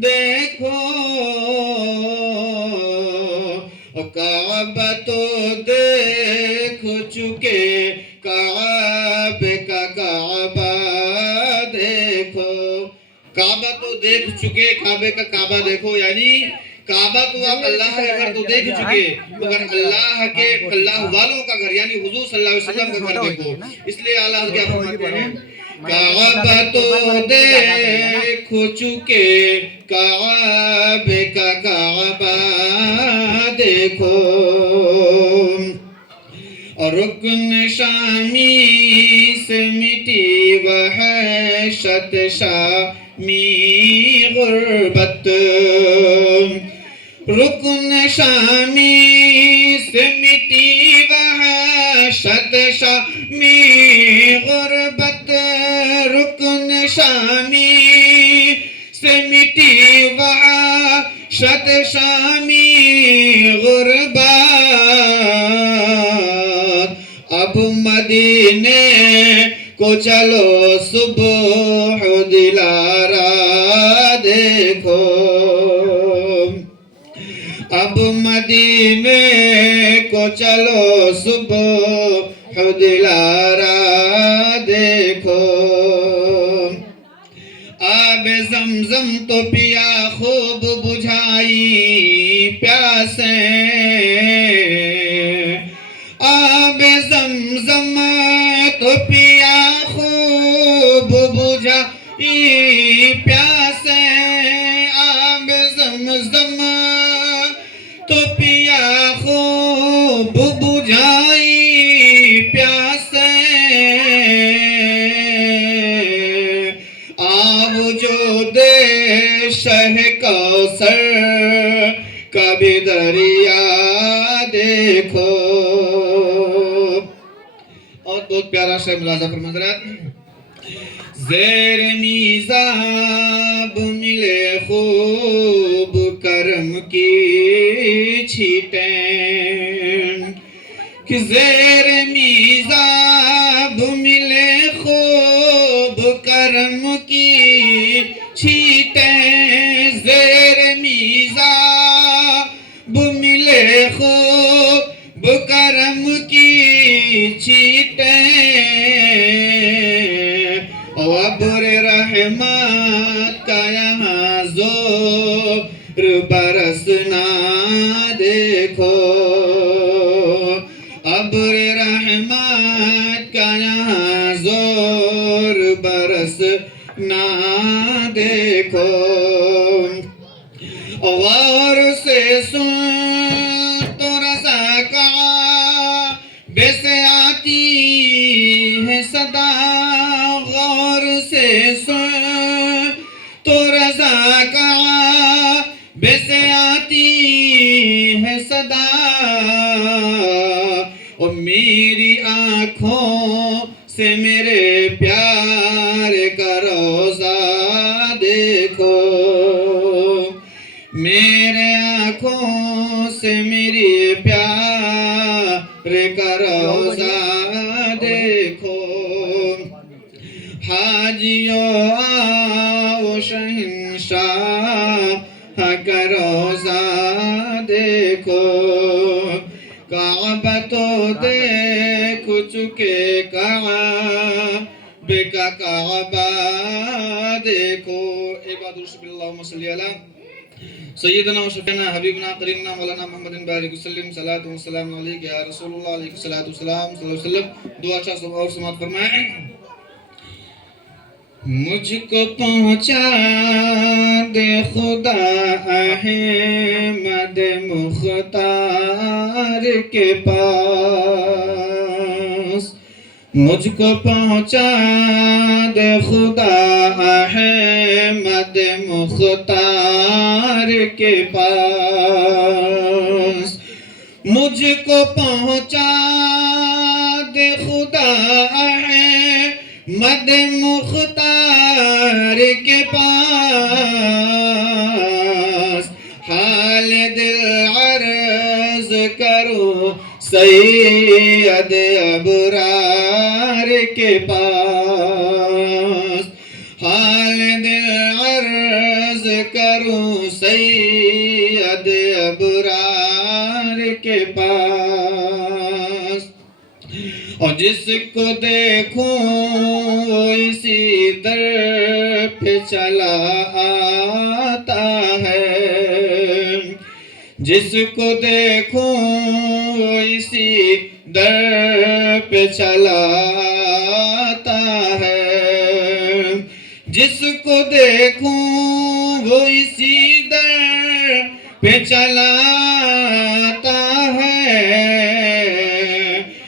دیکھو کعبہ تو دیکھ چکے کعبے کا کعبہ دیکھو کعبہ تو دیکھ چکے کعبے کا کعبہ دیکھو یعنی کعبہ تو آپ اللہ کا گھر تو دیکھ چکے مگر اللہ والوں کا گھر یعنی حضور صلی اللہ علیہ وسلم کا گھر دیکھو اس لیے اللہ کیا فرماتے ہیں کعبہ تو دیکھ چکے کعبے کا کعبہ دیکھو اور رکن شامی سے مٹی وحشت شامی غربت رکن شامی سے مٹی وحشت شامی غربت رکن شامی سے مٹی وحشت شامی غربت اب مدینے کو چلو صبح دلارا دیکھو اب مدینے کو چلو صبح دلارا دیکھو آب زمزم تو پیا خوب بجھائی پیاسیں آب زمزم تو پیا خوب بجھائی پیاسیں آب زمزم تو پیا خوب بجھائی پیاسیں آب جو دے شہ کوثر کبھی دریا دیکھو اور بہت پیارا شعر ملاحظہ فرمائیں حضرات زیر میزاب ملے خوب کرم کی چھیٹیں کہ زیر میزاب ملے خوب کرم کی چھیٹیں زیر میزاب ملے خوب کرم کی چھیٹیں ابر رحمت کا یہاں زور برسنا دیکھو ابر رحمت کا یہاں زور برسنا دیکھو غور سے سن تو رضا کعبے سے آتی ہے صدا غور سے سن تو رضا کعبے سے آتی ہے صدا اور میری آنکھوں سے میرے پیار کا روضہ دیکھو میرے آنکھوں سے میری پیار کا روضہ دیکھو حاجیوں آؤ شہنشاہ کا روضہ دیکھو کعبہ تو دیکھ چکے کعبے کا کعبہ دیکھو ایک بار درود شریف اللہم صلی علی سیدنا و شفیعنا حبیبنا قریبنا مولانا محمد بارک وسلم صلاۃ و سلام علیک یا رسول اللہ علیہ الصلوۃ والسلام صلی اللہ علیہ وسلم دعا اچھا اور سماعت فرمائیں مجھ کو پہنچا دے خدا احمد مختار کے پاس مجھ کو پہنچا دے خدا احمد مختار کے پاس مجھ کو پہنچا دے خدا احمد مختار کے پاس حال دل عرض کرو سید ابرار کے پاس حال دل عرض کرو سید ابرار کے پاس، اور جس کو دیکھوں وہ اسی در پہ چلا آتا ہے، جس کو دیکھوں وہ اسی در پہ چلا آتا ہے، جس کو دیکھوں وہ اسی در پہ چلا آتا ہے،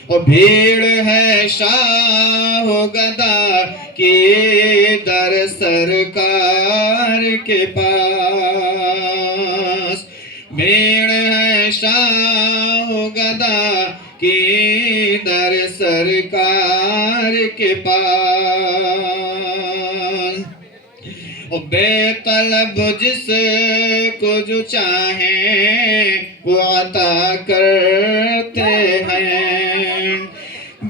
اور بھیڑ ہے شاہ و گدا کی در سرکار کے پاس، بھیڑ ہے شاہ و گدا کی در سرکار کے پاس، اور بے طلب جس کو جو چاہیں وہ عطا کرتے ہیں،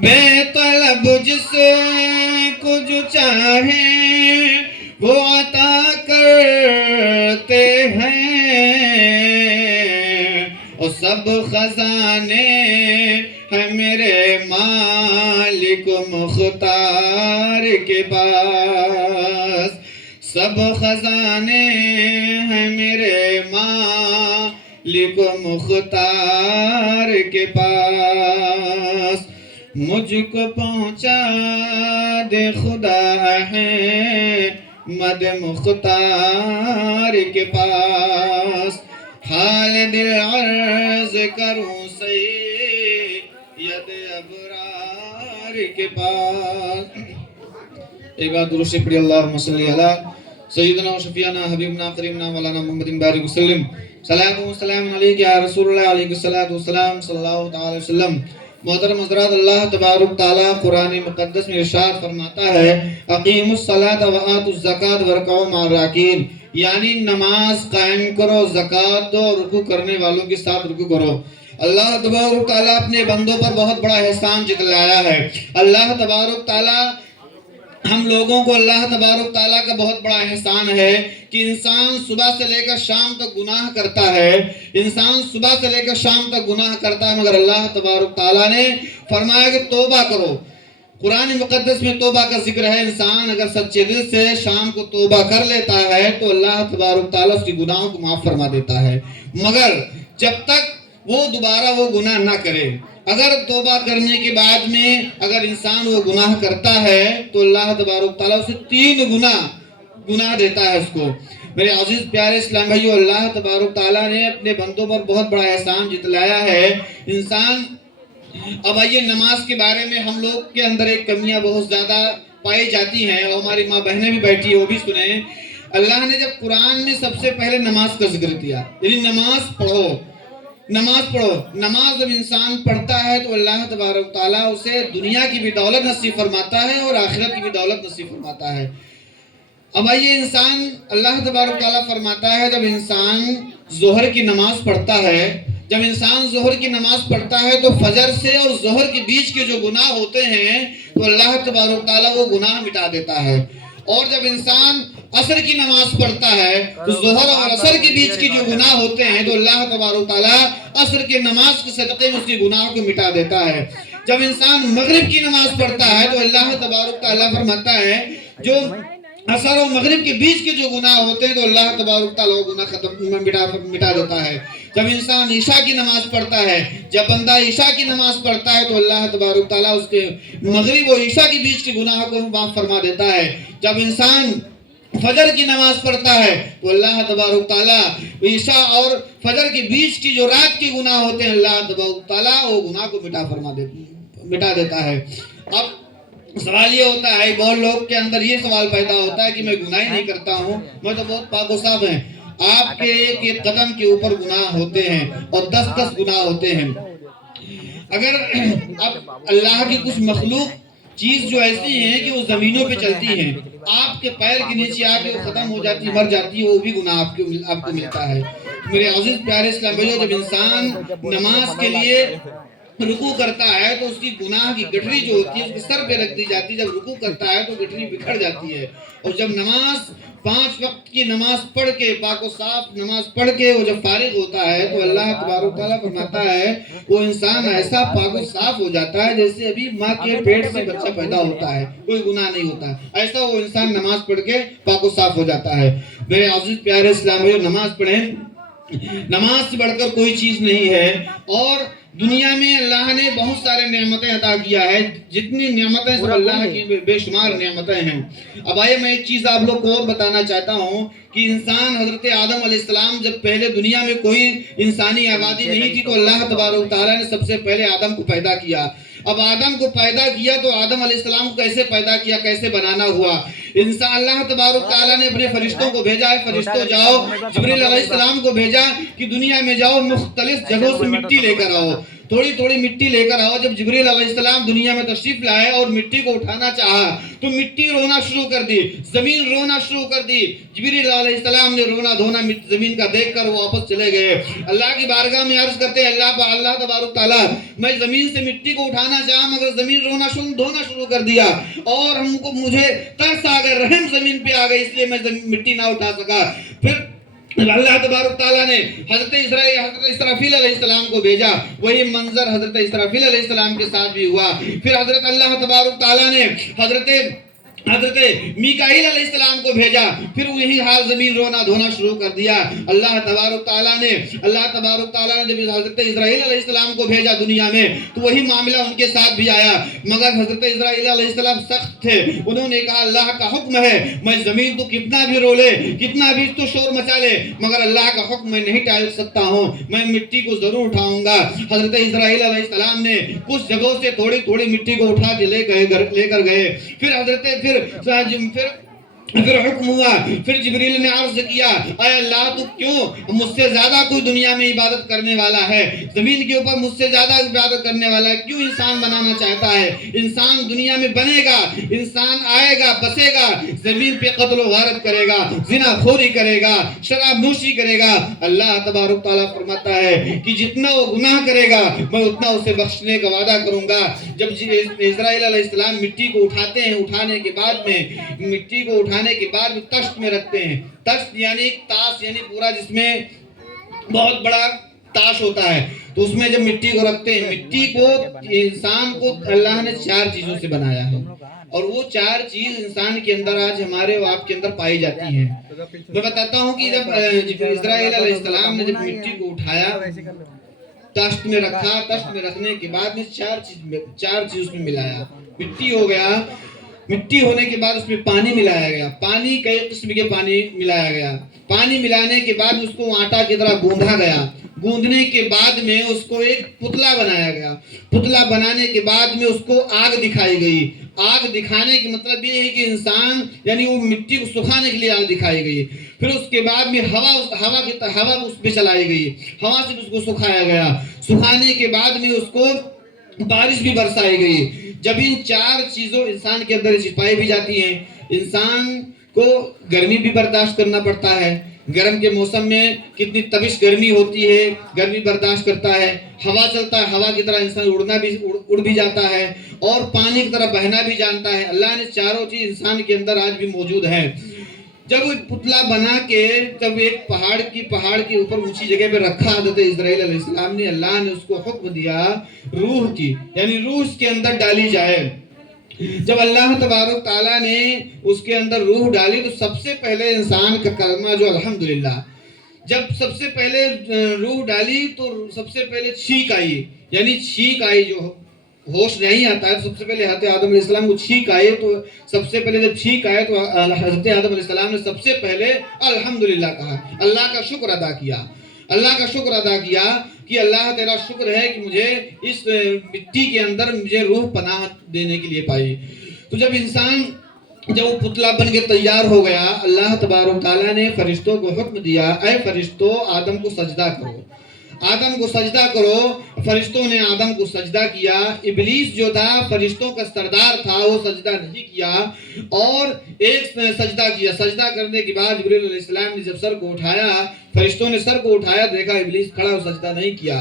بے طلب جس کو جو چاہیں وہ عطا کرتے ہیں، اور سب خزانے ہیں میرے مالک مختار کے پاس، سب خزانے ہیں میرے مالک مختار کے پاس، مجھ کو پہنچا دے خدا ہے مد مختار کے پاس، حال دل عرض کروں سید ابرار کے پاس۔ ایک بار درود شریف پڑھی، اللہم صلی علی سیدنا و شفیعنا حبیبنا قریبنا مولانا محمد بارک وسلم، صلاۃ و سلام علیک یا رسول اللہ علیہ الصلوۃ والسلام صلی اللہ تعالی وسلم۔ محترم حضرات، اللہ تبارک تعالیٰ قرآن مقدس میں ارشاد فرماتا ہے اقیموا الصلاۃ وآتوا الزکاۃ وارکعوا مع الراکعین، یعنی نماز قائم کرو، زکوٰۃ دو، رکوع کرنے والوں کے ساتھ رکوع کرو۔ اللہ تبارک تعالیٰ اپنے بندوں پر بہت بڑا احسان جتلایا ہے۔ اللہ تبارک تعالیٰ ہم لوگوں کو، اللہ تبارک تعالیٰ کا بہت بڑا احسان ہے کہ انسان صبح سے لے کر شام تک گناہ کرتا ہے، انسان صبح سے لے کر شام تک گناہ کرتا ہے، مگر اللہ تبارک تعالیٰ نے فرمایا کہ توبہ کرو۔ قرآن مقدس میں توبہ کا ذکر ہے، انسان اگر سچے دل سے شام کو توبہ کر لیتا ہے تو اللہ تبارک تعالیٰ اس کی گناہوں کو معاف فرما دیتا ہے، مگر جب تک وہ دوبارہ وہ گناہ نہ کرے، اگر توبہ کرنے کے بعد میں اگر انسان وہ گناہ کرتا ہے تو اللہ تبارک تعالیٰ اسے 3 گناہ دیتا ہے اس کو۔ میرے عزیز پیارے اسلام بھائیو، اللہ تبارک تعالیٰ نے اپنے بندوں پر بہت بڑا احسان جتلایا ہے۔ انسان، اب آئیے نماز کے بارے میں ہم لوگ کے اندر ایک کمیاں بہت زیادہ پائی جاتی ہیں، اور ہماری ماں بہنیں بھی بیٹھی ہیں وہ بھی سنیں۔ اللہ نے جب قرآن میں سب سے پہلے نماز کا ذکر کیا، یعنی نماز پڑھو، نماز پڑھو۔ نماز جب انسان پڑھتا ہے تو اللہ تبارک تعالیٰ اسے دنیا کی بھی دولت نصیب فرماتا ہے اور آخرت کی بھی دولت نصیب فرماتا ہے۔ اب آئیے انسان، اللہ تبارک تعالیٰ فرماتا ہے جب انسان ظہر کی نماز پڑھتا ہے، جب انسان ظہر کی نماز پڑھتا ہے تو فجر سے اور ظہر کے بیچ کے جو گناہ ہوتے ہیں تو اللہ تبارک تعالیٰ وہ گناہ مٹا دیتا ہے، اور جب انسان عصر کی نماز پڑھتا ہے تو ظہر اور عصر کے بیچ کی جو گناہ ہوتے ہیں تو اللہ تبارک تعالیٰ عصر کی نماز کے صدقے میں اس کی گناہوں کو مٹا دیتا ہے۔ جب انسان مغرب کی نماز پڑھتا ہے تو اللہ تبارک تعالیٰ فرماتا ہے جو عصر اور مغرب کے بیچ کے جو گناہ ہوتے ہیں تو اللہ تبارک تعالیٰ وہ گناہ مٹا دیتا ہے۔ جب انسان عشاء کی نماز پڑھتا ہے، جب بندہ عشاء کی نماز پڑھتا ہے تو اللہ تبارک تعالیٰ اس کے مغرب و عشاء کے بیچ کے گناہوں کو معاف فرما دیتا ہے۔ جب انسان فجر کی نماز پڑھتا ہے تو اللہ تبارک تعالیٰ عشاء اور فجر کے بیچ کی جو رات کے گناہ ہوتے ہیں اللہ تبارک تعالیٰ وہ گناہ کو مٹا دیتا ہے۔ اب سوال یہ ہوتا ہے، بہت لوگ کے اندر یہ سوال پیدا ہوتا ہے کہ میں گناہ ہی نہیں کرتا ہوں، میں تو بہت پاک و صاف ہیں۔ آپ کے ایک قدم کے اوپر گناہ ہوتے ہیں اور 10 گناہ ہوتے ہیں۔ اگر اب اللہ کی کچھ مخلوق چیز جو ایسی ہیں کہ وہ زمینوں پہ چلتی ہیں، آپ کے پیر کے نیچے آ کے وہ ختم ہو جاتی، مر جاتی ہے، وہ بھی گناہ آپ کو ملتا ہے۔ میرے عزیز پیارے اسلام بھائیو، جب انسان نماز کے لیے رکوع کرتا ہے تو اس کی گناہ کی گٹھری جو ہوتی ہے اس کے سر پہ رکھ دی جاتی ہے. جب رکوع کرتا ہے تو گٹھری بکھر جاتی ہے. اور جب نماز 5 وقت کی نماز پڑھ کے پاک و صاف نماز پڑھ کے وہ جب فارغ ہوتا ہے تو اللہ تبارک و تعالیٰ فرماتا ہے وہ انسان ایسا پاک و صاف ہو جاتا ہے جیسے ابھی ماں کے پیٹ سے بچہ پیدا ہوتا ہے, کوئی گناہ نہیں ہوتا. ایسا وہ انسان نماز پڑھ کے پاک و صاف ہو جاتا ہے. میرے عزیز پیارے اسلامیوں, نماز پڑھیں. نماز سے بڑھ کر کوئی چیز نہیں ہے. اور دنیا میں اللہ نے بہت سارے نعمتیں عطا کیا ہے. جتنی نعمتیں سب اللہ کی بے شمار نعمتیں ہیں. اب آئے میں ایک چیز آپ لوگ کو اور بتانا چاہتا ہوں کہ انسان حضرت آدم علیہ السلام جب پہلے دنیا میں کوئی انسانی آبادی نہیں تھی تو اللہ تبارک و تعالیٰ نے سب سے پہلے آدم کو پیدا کیا. اب آدم کو پیدا کیا تو آدم علیہ السلام کو کیسے پیدا کیا, کیسے بنانا ہوا. انسان اللہ تبارک تعالیٰ نے اپنے فرشتوں کو بھیجا ہے, فرشتوں جاؤ. جبریل علیہ السلام کو بھیجا کہ دنیا میں جاؤ, مختلف جگہوں سے مٹی لے کر آؤ, تھوڑی تھوڑی مٹی لے کر آؤ. جب جبریل علیہ السلام دنیا میں تشریف لائے اور مٹی کو اٹھانا چاہا تو مٹی رونا شروع کر دی, زمین رونا شروع کر دی. جبریل علیہ السلام نے رونا دھونا زمین کا دیکھ کر وہ واپس چلے گئے. اللہ کی بارگاہ میں عرض کرتے ہیں اللہ تبارک تعالیٰ میں زمین سے مٹی کو اٹھانا چاہا مگر زمین رونا دھونا شروع کر دیا اور مجھے ترس آ گئے, رحم زمین پہ آ گئی, اس لیے میں مٹی نہ اٹھا سکا. پھر اللہ تبارک تعالیٰ نے حضرت اسرافیل علیہ السلام کو بھیجا. وہی منظر حضرت اسرافیل علیہ السلام کے ساتھ بھی ہوا. پھر حضرت اللہ تبارک تعالیٰ نے حضرت میکائیل علیہ السلام کو بھیجا. پھر وہی حال زمین رونا دھونا شروع کر دیا. اللہ تبارک تعالیٰ نے جب حضرت اسرائیل علیہ السلام کو بھیجا دنیا میں تو وہی معاملہ ان کے ساتھ بھی آیا. مگر حضرت اسرائیل علیہ السلام سخت تھے. انہوں نے کہا اللہ کا حکم ہے, میں زمین تو کتنا بھی رو لے, کتنا بھی تو شور مچا لے, مگر اللہ کا حکم میں نہیں ٹال سکتا ہوں, میں مٹی کو ضرور اٹھاؤں گا. حضرت اسرائیل علیہ السلام نے کچھ جگہوں سے تھوڑی تھوڑی مٹی کو اٹھا کے لے کر گئے. پھر حکم ہوا. پھر جبریل نے عرض کیا اے اللہ تو کیوں مجھ سے زیادہ کوئی دنیا میں عبادت کرنے والا ہے, زمین کے اوپر مجھ سے زیادہ عبادت کرنے والا ہے, کیوں انسان بنانا چاہتا ہے. انسان دنیا میں بنے گا, انسان آئے گا, بسے گا, زمین پہ قتل و غارت کرے گا, زنا خوری کرے گا, شراب نوشی کرے گا. اللہ تبارک تعالیٰ فرماتا ہے کہ جتنا وہ گناہ کرے گا میں اتنا اسے بخشنے کا وعدہ کروں گا. جب اسرائیل علیہ السلام مٹی کو اٹھاتے ہیں, اٹھانے کے بعد میں مٹی کو اٹھانے کے بعد تشت میں رکھتے ہیں. تشت یعنی تاش, یعنی پورا جس میں بہت بڑا تاش ہوتا ہے, تو اس میں جب مٹی کو رکھتے ہیں, مٹی کو انسان کو اللہ نے 4 چیزوں سے بنایا ہے اور وہ 4 چیز انسان کے اندر آج ہمارے و آپ کے اندر پائی جاتی ہیں. میں بتاتا ہوں کہ جب اسرائیل علیہ السلام نے جب مٹی کو اٹھایا, تشت میں رکھا, تشت میں رکھنے کے بعد میں 4 چیز اس میں ملایا. مٹی ہو گیا, مٹی ہونے کے بعد اس میں پانی ملایا گیا, پانی کئی قسم کے پانی ملایا گیا. پانی ملانے کے بعد اس کو آٹا کی طرح گوندھا گیا. گوندھنے کے بعد میں اس کو ایک پتلا بنایا گیا. پتلا بنانے کے بعد میں اس کو آگ دکھائی گئی. آگ دکھانے کا مطلب یہ ہے کہ انسان یعنی وہ مٹی کو سکھانے کے لیے آگ دکھائی گئی. پھر اس کے بعد میں ہوا اس پہ چلائی گئی, ہوا سے اس کو سکھایا گیا. سکھانے کے بعد میں اس کو بارش بھی برسائی گئی. جب ان 4 چیزوں انسان کے اندر چھپائی بھی جاتی ہیں, انسان کو گرمی بھی برداشت کرنا پڑتا ہے. گرم کے موسم میں کتنی تبش گرمی ہوتی ہے, گرمی برداشت کرتا ہے. ہوا چلتا ہے, ہوا کی طرح انسان اڑ بھی جاتا ہے اور پانی کی طرح بہنا بھی جانتا ہے. اللہ نے 4 چیز انسان کے اندر آج بھی موجود ہیں. جب پتلا بنا کے جب ایک پہاڑ کے اوپر اونچی جگہ پہ رکھا حضرت اسرائیل علیہ السلام نے, اللہ نے اس کو حکم دیا روح کی, یعنی روح اس کے اندر ڈالی جائے. جب اللہ تبارک تعالیٰ نے اس کے اندر روح ڈالی تو سب سے پہلے انسان کا کلمہ جو الحمدللہ, جب سب سے پہلے روح ڈالی تو سب سے پہلے چھینک آئی, یعنی چھینک آئی, جو ہوش نہیں آتا ہے. سب سے پہلے حضرت آدم علیہ السلام کو چھینک آئے, تو سب سے پہلے جب چھینک آئے تو حضرت آدم علیہ السلام نے سب سے پہلے الحمدللہ کہا, اللہ کا شکر ادا کیا. اللہ کا شکر ادا کیا کہ اللہ تیرا شکر ہے کہ مجھے اس مٹی کے اندر مجھے روح پناہ دینے کے لیے پائی. تو جب وہ پتلا بن کے تیار ہو گیا, اللہ تبارک تعالیٰ نے فرشتوں کو حکم دیا اے فرشتوں آدم کو سجدہ کرو, آدم کو سجدہ کرو. فرشتوں نے آدم کو سجدہ کیا. ابلیس جو تھا فرشتوں کا سردار تھا, وہ سجدہ نہیں کیا اور ایک سجدہ کیا. سجدہ کرنے کے بعد جبریل علیہ السلام نے جب سر کو اٹھایا, فرشتوں نے سر کو اٹھایا, دیکھا ابلیس کھڑا اور سجدہ نہیں کیا.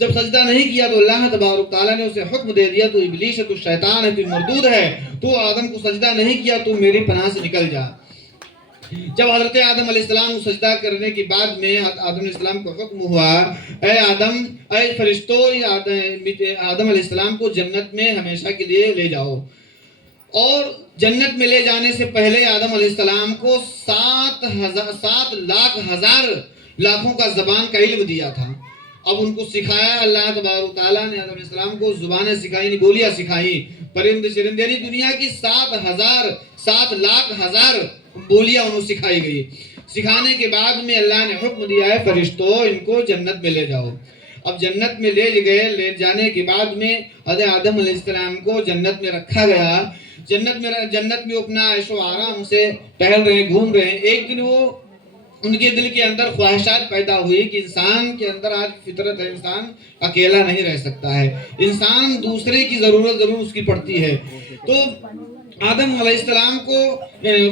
جب سجدہ نہیں کیا تو اللہ تبارک تعالیٰ نے اسے حکم دے دیا تو ابلیس ہے، تو شیطان ہے، تو مردود ہے، تو آدم کو سجدہ نہیں کیا تو میری پناہ سے نکل جا۔ جب حضرت آدم علیہ السلام کو سجدہ کرنے کے بعد میں آدم علیہ السلام کو حکم ہوا، اے آدم، اے فرشتوں، آدم علیہ السلام کو جنت میں ہمیشہ کے لیے لے جاؤ۔ اور جنت میں لے جانے سے پہلے آدم علیہ السلام کو 7 لاکھوں کا زبان کا علم دیا تھا۔ اب ان کو سکھایا اللہ تبارک تعالیٰ نے آدم علیہ السلام کو زبانیں سکھائی، بولیاں سکھائی، پرند چرند، یعنی دنیا کی 7 لاکھ ہزار بولیاں انہوں سکھائی گئی۔ سکھانے کے بعد میں اللہ نے حکم دیا ہے فرشتوں ان کو جنت میں لے جاؤ۔ اب جنت میں لے گئے، لے جانے کے بعد میں حضرت آدم علیہ السلام کو جنت میں رکھا گیا۔ جنت میں اپنا عیش و آرام سے ٹہل رہے ہیں، گھوم رہے ہیں۔ ایک دن وہ ان کے دل کے اندر خواہشات پیدا ہوئی کہ انسان کے اندر آج فطرت ہے، انسان اکیلا نہیں رہ سکتا ہے، انسان دوسرے کی ضرورت ضرور اس کی پڑتی ہے۔ تو آدم علیہ السلام کو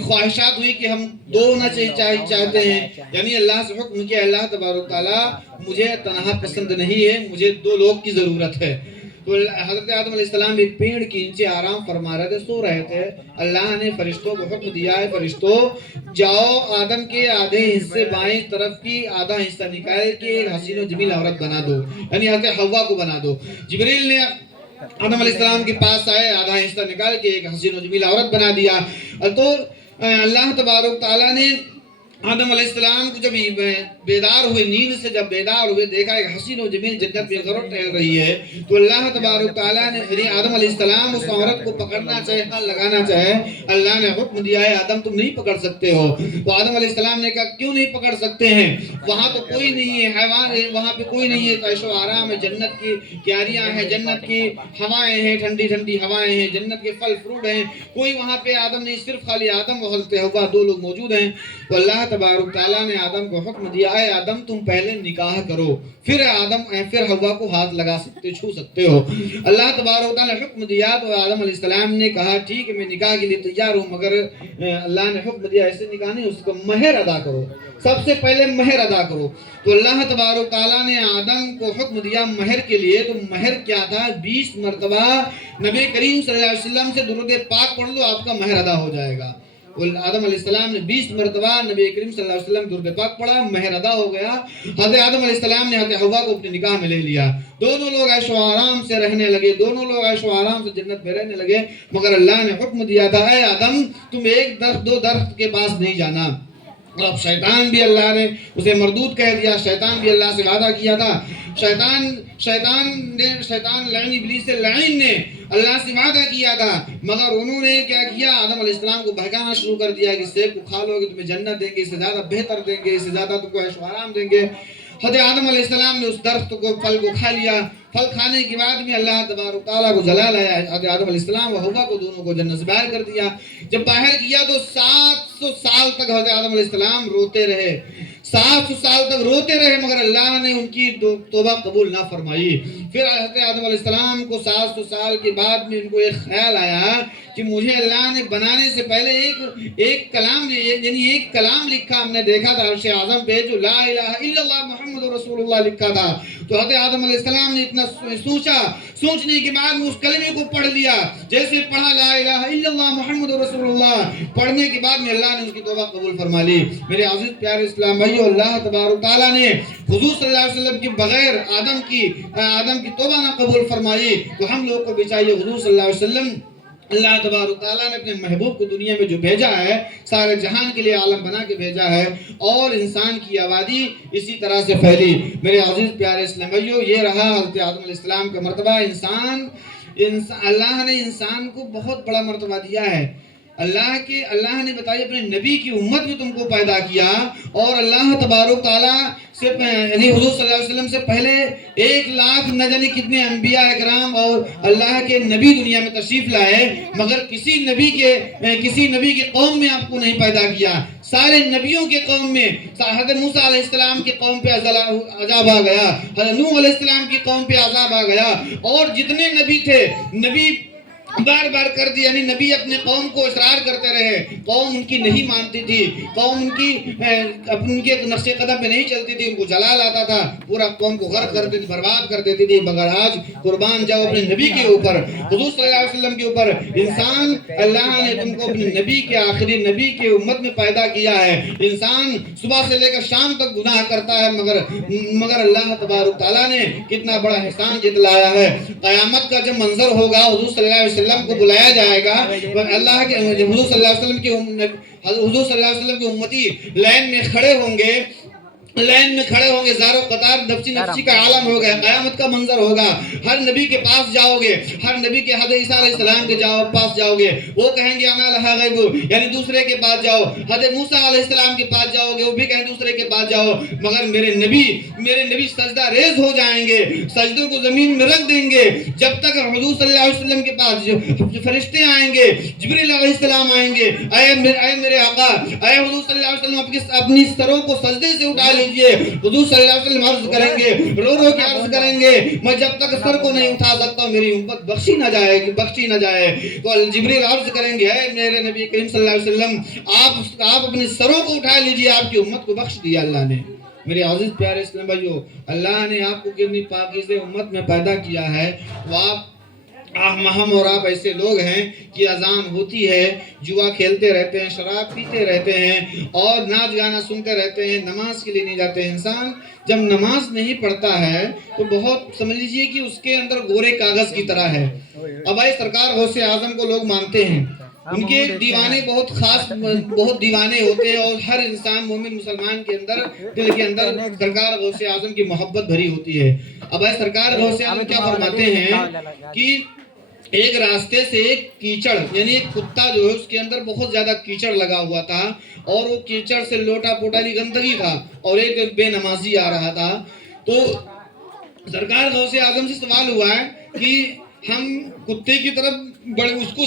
خواہشات ہوئی کہ ہم 2 ہونا چاہتے ہیں، یعنی اللہ سے حکم کیا اللہ تبارک تعالیٰ مجھے تنہا پسند نہیں ہے، مجھے 2 لوگ کی ضرورت ہے۔ تو حضرت آدم علیہ السلام ایک پیڑ کے نیچے آرام فرما رہے تھے، سو رہے تھے۔ اللہ نے فرشتوں کو حکم دیا ہے فرشتوں جاؤ آدم کے آدھے حصے بائیں طرف کی آدھا حصہ نکال کے ایک حسین و جمیل عورت بنا دو، یعنی حضرت حوا کو بنا دو۔ جبریل نے آدم علیہ السلام کے پاس آئے، آدھا حصہ نکال کے ایک حسین و جمیل عورت بنا دیا۔ تو اللہ تبارک تعالیٰ نے آدم علیہ السلام کو جب بیدار ہوئے، نیند سے جب بیدار ہوئے، دیکھا ایک حسین و جمیل جنت میں غرور ٹہل رہی ہے، تو اللہ تبارک تعالیٰ نے یعنی آدم علیہ السلام اس عورت کو پکڑنا چاہے، ہاتھ لگانا چاہے، اللہ نے حکم دیا ہے آدم تم نہیں پکڑ سکتے ہو۔ تو آدم علیہ السلام نے کہا کیوں نہیں پکڑ سکتے ہیں؟ وہاں تو کوئی نہیں ہے، حیوان ہے وہاں پہ، کوئی نہیں ہے، عیش و آرام ہے، جنت کی کیاریاں ہیں، جنت کی ہوائیں ہیں، ٹھنڈی ٹھنڈی ہوائیں ہیں، جنت کے پھل فروٹ ہیں، کوئی وہاں پہ آدم نہیں، صرف خالی آدم و حضرت حوا 2 لوگ موجود ہیں۔ تو اللہ تبارک تعالیٰ نے آدم کو حکم دیا ہے آدم تم پہلے نکاح کرو، پھر حوا کو ہاتھ لگا سکتے، چھو سکتے ہو۔ اللہ تبارک تعالیٰ نے حکم دیا تو آدم علیہ السلام نے کہا ٹھیک ہے میں نکاح کے لیے تیار ہوں، مگر اللہ نے حکم دیا ایسے نکاح نہیں، اس کو مہر ادا کرو، سب سے پہلے مہر ادا کرو۔ تو اللہ تبارک تعالیٰ نے آدم کو حکم دیا مہر کے لیے، تو مہر کیا تھا؟ 20 مرتبہ نبی کریم صلی اللہ علیہ وسلم سے درود پاک پڑھ لو آپ کا مہر ادا ہو جائے گا۔ آدم علیہ السلام نے 20 مرتبہ نبی کریم صلی اللہ علیہ وسلم درود پاک پڑھا، مہر ادا ہو گیا۔ حضرت آدم علیہ السلام نے حضرت حوا کو اپنے نکاح میں لے لیا، دونوں لوگ عیش و آرام سے رہنے لگے، دونوں لوگ عیش و آرام سے جنت میں رہنے لگے۔ مگر اللہ نے حکم دیا تھا اے آدم تم 1 درخت 2 درخت کے پاس نہیں جانا۔ اور اب شیطان بھی اللہ نے اسے مردود کہہ دیا، شیطان بھی اللہ سے وعدہ کیا تھا، شیطان لعین ابلیس سے لعین نے اللہ سے وعدہ کیا تھا، مگر انہوں نے کیا کیا؟ آدم علیہ السلام کو بہکانا شروع کر دیا کہ سیب کو کھا لو گے تمہیں جنت دیں گے، اس سے زیادہ بہتر دیں گے، اس سے زیادہ تم کو عیش و آرام دیں گے۔ حضرت آدم علیہ السلام نے اس درخت کو پھل کو کھا لیا۔ پھل کھانے کے بعد میں اللہ تبارک تعالیٰ کو جلال آیا، حضرت آدم علیہ السلام و حوا کو دونوں کو جنت سے باہر کر دیا۔ جب باہر کیا تو 700 سال تک حضرت آدم علیہ السلام روتے رہے، 700 سال تک روتے رہے، مگر اللہ نے ان کی توبہ قبول نہ فرمائی۔ پھر حضرت آدم علیہ السلام کو 700 سال کے بعد میں ان کو ایک خیال آیا کہ مجھے اللہ نے بنانے سے پہلے ایک کلام یعنی ایک کلام لکھا ہم نے دیکھا تھا عرش اعظم پہ، جو لا الہ الا اللہ محمد رسول اللہ لکھا تھا۔ تو حضرت آدم علیہ السلام نے اتنا سوچا، سوچنے کے بعد اس کلمے کو پڑھ لیا، جیسے پڑھا لا الہ الا اللہ محمد رسول اللہ، پڑھنے کے بعد میں اللہ نے اس کی توبہ قبول فرما لی۔ میرے عزیز پیارے اسلام بھائیو، اللہ تبارک تعالیٰ نے حضور صلی اللہ علیہ وسلم کے بغیر آدم کی توبہ نہ قبول فرمائی، تو ہم لوگوں کو بھی چاہیے حضور صلی اللہ علیہ وسلم، اللہ تبارک تعالیٰ نے اپنے محبوب کو دنیا میں جو بھیجا ہے، سارے جہان کے لیے عالم بنا کے بھیجا ہے، اور انسان کی آبادی اسی طرح سے پھیلی۔ میرے عزیز پیارے اسلام بھائیو، یہ رہا حضرت آدم علیہ السلام کا مرتبہ۔ اللہ نے انسان کو بہت بڑا مرتبہ دیا ہے۔ اللہ نے بتایا اپنے نبی کی امت میں تم کو پیدا کیا، اور اللہ تبارک تعالیٰ سے یعنی حضور صلی اللہ علیہ وسلم سے پہلے 1 لاکھ نہ جانے کتنے انبیاء اکرام اور اللہ کے نبی دنیا میں تشریف لائے، مگر کسی نبی کے قوم میں آپ کو نہیں پیدا کیا۔ سارے نبیوں کے قوم میں حضرت موسیٰ علیہ السلام کی قوم پہ عذاب آ گیا، حضرت نوح علیہ السلام کی قوم پہ عذاب آ گیا، اور جتنے نبی تھے بار بار کر دی. یعنی نبی اپنے قوم کو اصرار کرتے رہے, قوم ان کی نہیں مانتی تھی, قوم ان کے نقش قدم پہ نہیں چلتی تھی, ان کو جلال آتا تھا, پورا قوم کو غرق کر دیتی, برباد کر دیتی تھی. مگر آج قربان جاؤ اپنے نبی کے اوپر, حضور صلی اللہ علیہ وسلم کے اوپر. انسان, اللہ نے تم کو اپنے نبی کے, آخری نبی کے امت میں پیدا کیا ہے. انسان صبح سے لے کر شام تک گناہ کرتا ہے, مگر اللہ تبارک تعالیٰ نے کتنا بڑا احسان جتلایا ہے. قیامت کا جب منظر ہوگا, حضور صلی اللہ علیہ وسلم کو بلایا جائے گا, اللہ کے حضور صلی اللہ علیہ وسلم کے امتی لائن میں کھڑے ہوں گے, زار و قطار, نفسی نفسی کا عالم ہوگا, قیامت کا منظر ہوگا. ہر نبی کے پاس جاؤ گے, ہر نبی کے حضرت عیسیٰ علیہ السلام کے پاس جاؤ گے, وہ کہیں گے انا لہا غیب, یعنی دوسرے کے پاس جاؤ. حضرت موسیٰ علیہ السلام کے پاس جاؤ گے, وہ بھی کہیں دوسرے کے پاس جاؤ. مگر میرے نبی سجدہ ریز ہو جائیں گے, سجدوں کو زمین میں رکھ دیں گے, جب تک حضور صلی اللہ علیہ وسلم کے پاس جو فرشتے آئیں گے, جبریل علیہ السلام آئیں گے, اے میرے آقا, اے حضور صلی اللہ علیہ وسلم, اپنی سروں کو سجدے سے اٹھا لیجئے. حضور صلی اللہ علیہ وسلم عرض کریں گے, رو رو کے عرض کریں گے, میں جب تک سر کو نہیں اٹھا سکتا میری امت بخشی نہ جائے. تو جبریل عرض کریں گے, اے میرے نبی کریم صلی اللہ علیہ وسلم, آپ اپنے سروں کو اٹھا لیجئے, آپ کی امت کو بخش دیا اللہ نے. میرے عزیز پیارے اسلام بھائیو, اللہ نے آپ کو کتنی پاکیزہ امت میں پیدا کیا ہے. تو ہم اور آپ ایسے لوگ ہیں کہ اذان ہوتی ہے, جوا کھیلتے رہتے ہیں, شراب پیتے رہتے ہیں, اور ناچ گانا سنتے رہتے ہیں, نماز کے لیے نہیں جاتے ہیں. انسان جب نماز نہیں پڑھتا ہے تو بہت سمجھ لیجئے کہ اس کے اندر گورے کاغذ کی طرح ہے. ابائے سرکار غوث اعظم کو لوگ مانتے ہیں, ان کے دیوانے بہت دیوانے ہوتے ہیں, اور ہر انسان مومن مسلمان کے اندر, دل کے اندر سرکار غوث اعظم کی محبت بھری ہوتی ہے. ابائے سرکار غوث اعظم کیا فرماتے ہیں کہ ایک راستے سے ایک کیچڑ, یعنی ایک کتا جو ہے اس کے اندر بہت زیادہ کیچڑ لگا ہوا تھا, اور وہ کیچڑ سے لوٹا پوٹالی گندگی تھا, اور ایک بے نمازی آ رہا تھا. تو سرکار غوث اعظم سے سوال ہوا ہے کہ ہم کتے کی طرف اس کو